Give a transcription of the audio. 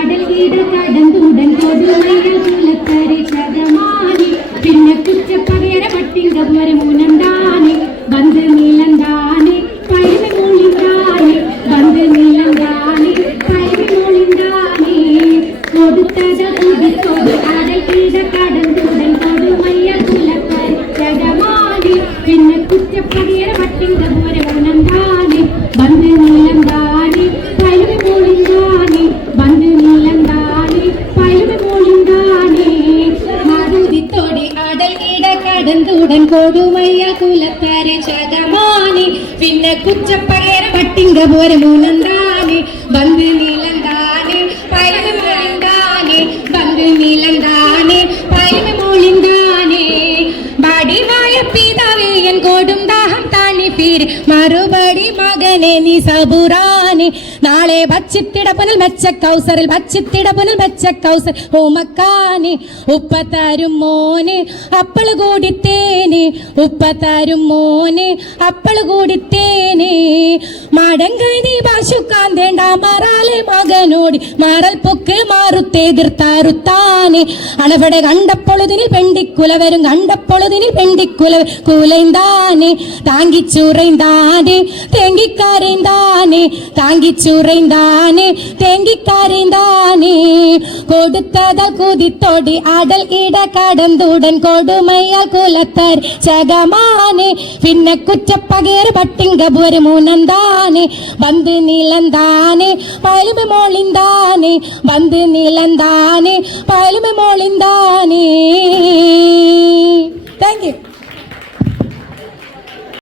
ആടൽ കീട കടന്തുടൻ കൊടുമയ്യൽ കുലത്തരി ചകമാനി പിന്നെ കുറ്റപ്പകര പട്ടിങ്ക മുനന്താനി ബന്ദ് നീലന്താനി പൈമ മൂളിന്താനി ബന്ദ് നീലന്താനി പൈമ മൂളിന്താനി കൊടുത്തത കുതിത്തോട് ആടൽ കീട കടന്തുടൻ കൊടുമയ്യൽ കുലത്തരി ചകമാനി പിന്നെ കുറ്റപ്പകര പട്ടിങ്ക മുനന്താനി ബന്ദ് നീലന്താനി പൈമ മൂളിന്താനി ബന്ദ് നീലന്താനി പൈമ മൂളിന്താനി മാരുതിത്തോടി ആടൽ കീട കടന്തുടൻ കൊടുമയ്യൽ കുലത്തരി ചകമാനി പിന്നെ കുറ്റപ്പകര പട്ടിങ്ക മുനന്താനി ബന്ദ് നീലന്താനി പൈമ മൂളിന്താനി ബന്ദ് നീലന്താനി പൈമ മൂളിന്താനി ബാടിവായ പിതാവേ എൻ കൊടും ദാഹം താണി പീര് മറുപടി മകനെ നീ സബുറാനി നാളെ വച്ചിത്തിടപ്പുനൽ മെച്ച കൗസറിൽ വച്ചിത്തിടപ്പുനൽ മെച്ച കൗസർ ഹോമക്കാനി ഉപ്പത്താരും മോനെ അപ്പള് കൂടിത്തേനെ ഉപ്പത്താരും മോനെ അപ്പള് കൂടിത്തേനെ മടങ്കനി പശുക്കാന്തേണ്ട മറാലെ മകനോടി മാറൽ പൊക്ക് മാറുത്തേതിർത്താറുത്താനെ അളവടെ കണ്ടപ്പൊളുതിനിൽ പെണ്ടിക്കുലവരും കണ്ടപ്പൊളുതിനിൽ പെണ്ടിക്കുലവർ കൂലൈന്താനെ താങ്കിച്ചുറൈന്താനെ തേങ്കിക്കാരൈന്താനെ താങ്കിച്ചുറൈന്താനെ തേങ്കിക്കാരൈന്താനെ കൊടുത്തതാൽ കുതിത്തോടി ആടൽ ഇട കടന്തുടൻ കൊടുമയ്യാൽ കുലത്തർ ചകമാനെ പിന്നെ കുറ്റപ്പകേറ് പട്ടിങ്കപുര മൂനന്താനെ ബന്ദ് നീലന്താനെ പൈലുമ മോളിന്താനെ ബന്ദ് നീലന്താനെ പൈലുമ മോളിന്താനെ. Thank U.